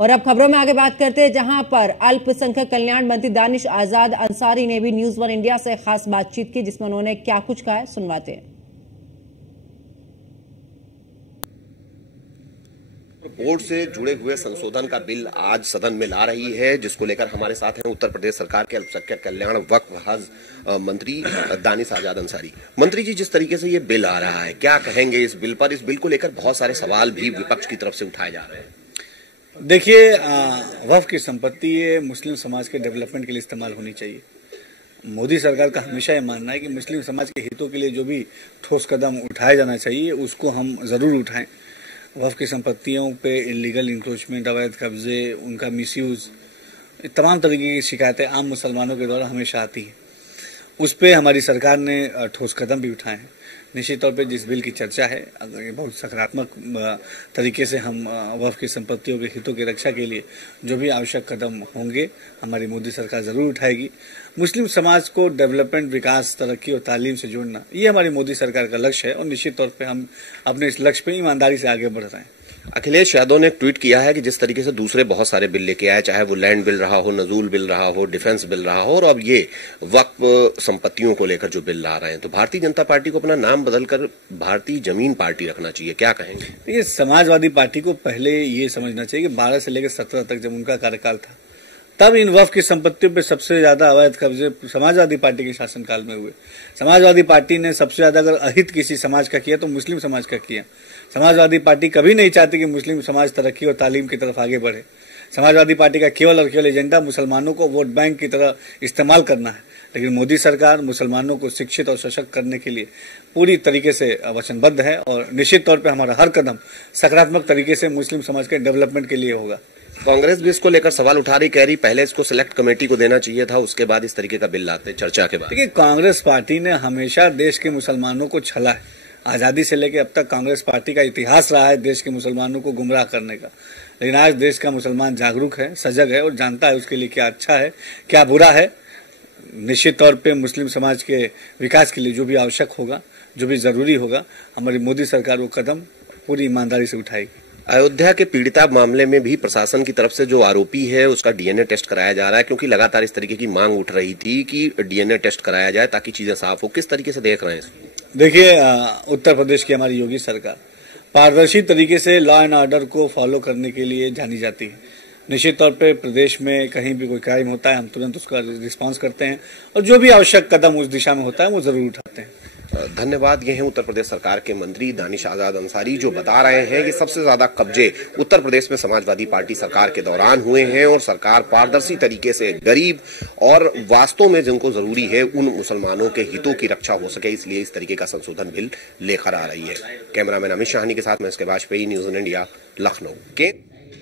और अब खबरों में आगे बात करते हैं, जहां पर अल्पसंख्यक कल्याण मंत्री दानिश आजाद अंसारी ने भी न्यूज़ वन इंडिया से खास बातचीत की, जिसमें उन्होंने क्या कुछ कहा है सुनवाते हैं। बोर्ड से जुड़े हुए संशोधन का बिल आज सदन में ला रही है, जिसको लेकर हमारे साथ हैं उत्तर प्रदेश सरकार के अल्पसंख्यक कल्याण वक्फ हज मंत्री दानिश आजाद अंसारी। मंत्री जी, जिस तरीके से ये बिल आ रहा है, क्या कहेंगे इस बिल पर? इस बिल को लेकर बहुत सारे सवाल भी विपक्ष की तरफ से उठाए जा रहे हैं। देखिए, वक्फ की संपत्ति ये मुस्लिम समाज के डेवलपमेंट के लिए इस्तेमाल होनी चाहिए। मोदी सरकार का हमेशा ये मानना है कि मुस्लिम समाज के हितों के लिए जो भी ठोस कदम उठाया जाना चाहिए उसको हम जरूर उठाएं। वक्फ की संपत्तियों पे इलीगल इंक्रोचमेंट, अवैध कब्जे, उनका मिसयूज, तमाम तरीके की शिकायतें आम मुसलमानों के द्वारा हमेशा आती हैं। उस पे हमारी सरकार ने ठोस कदम भी उठाए हैं। निश्चित तौर पे जिस बिल की चर्चा है, अगर ये बहुत सकारात्मक तरीके से हम वक्फ की संपत्तियों के हितों की रक्षा के लिए जो भी आवश्यक कदम होंगे हमारी मोदी सरकार जरूर उठाएगी। मुस्लिम समाज को डेवलपमेंट, विकास, तरक्की और तालीम से जोड़ना, ये हमारी मोदी सरकार का लक्ष्य है और निश्चित तौर पे हम अपने इस लक्ष्य पे ईमानदारी से आगे बढ़ रहे हैं। अखिलेश यादव ने ट्वीट किया है कि जिस तरीके से दूसरे बहुत सारे बिल लेके आए, चाहे वो लैंड बिल रहा हो, नजूल बिल रहा हो, डिफेंस बिल रहा हो, और अब ये वक्फ संपत्तियों को लेकर जो बिल ला रहे हैं, तो भारतीय जनता पार्टी को अपना नाम बदलकर भारतीय जमीन पार्टी रखना चाहिए। क्या कहेंगे? ये समाजवादी पार्टी को पहले ये समझना चाहिए कि 12 से लेकर 17 तक जब उनका कार्यकाल था, तब इन वक्फ की संपत्तियों पे सबसे ज्यादा अवैध कब्जे समाजवादी पार्टी के शासनकाल में हुए। समाजवादी पार्टी ने सबसे ज्यादा अगर अहित किसी समाज का किया तो मुस्लिम समाज का किया। समाजवादी पार्टी कभी नहीं चाहती कि मुस्लिम समाज तरक्की और तालीम की तरफ आगे बढ़े। समाजवादी पार्टी का केवल और केवल एजेंडा मुसलमानों को वोट बैंक की तरह इस्तेमाल करना है। लेकिन मोदी सरकार मुसलमानों को शिक्षित और सशक्त करने के लिए पूरी तरीके से वचनबद्ध है और निश्चित तौर पर हमारा हर कदम सकारात्मक तरीके से मुस्लिम समाज के डेवलपमेंट के लिए होगा। कांग्रेस भी इसको लेकर सवाल उठा रही, कह रही पहले इसको सिलेक्ट कमेटी को देना चाहिए था, उसके बाद इस तरीके का बिल लाते चर्चा के बाद। देखिए, कांग्रेस पार्टी ने हमेशा देश के मुसलमानों को छला है। आजादी से लेकर अब तक कांग्रेस पार्टी का इतिहास रहा है देश के मुसलमानों को गुमराह करने का। लेकिन आज देश का मुसलमान जागरूक है, सजग है और जानता है उसके लिए क्या अच्छा है, क्या बुरा है। निश्चित तौर पे मुस्लिम समाज के विकास के लिए जो भी आवश्यक होगा, जो भी जरूरी होगा, हमारी मोदी सरकार वो कदम पूरी ईमानदारी से उठाएगी। अयोध्या के पीड़िता मामले में भी प्रशासन की तरफ से जो आरोपी है उसका डीएनए टेस्ट कराया जा रहा है, क्योंकि लगातार इस तरीके की मांग उठ रही थी कि डीएनए टेस्ट कराया जाए ताकि चीजें साफ हो। किस तरीके से देख रहे हैं इसको? देखिए, उत्तर प्रदेश की हमारी योगी सरकार पारदर्शी तरीके से लॉ एंड ऑर्डर को फॉलो करने के लिए जानी जाती है। निश्चित तौर पे प्रदेश में कहीं भी कोई क्राइम होता है हम तुरंत उसका रिस्पांस करते हैं और जो भी आवश्यक कदम उस दिशा में होता है वो जरूर उठाते हैं। धन्यवाद। ये हैं उत्तर प्रदेश सरकार के मंत्री दानिश आजाद अंसारी, जो बता रहे हैं कि सबसे ज्यादा कब्जे उत्तर प्रदेश में समाजवादी पार्टी सरकार के दौरान हुए हैं और सरकार पारदर्शी तरीके से गरीब और वास्तव में जिनको जरूरी है उन मुसलमानों के हितों की रक्षा हो सके, इसलिए इस तरीके का संशोधन बिल लेकर आ रही है। कैमरामैन अमित शाहनी के साथ मैं इसके वाजपेयी, न्यूज़ इंडिया, लखनऊ के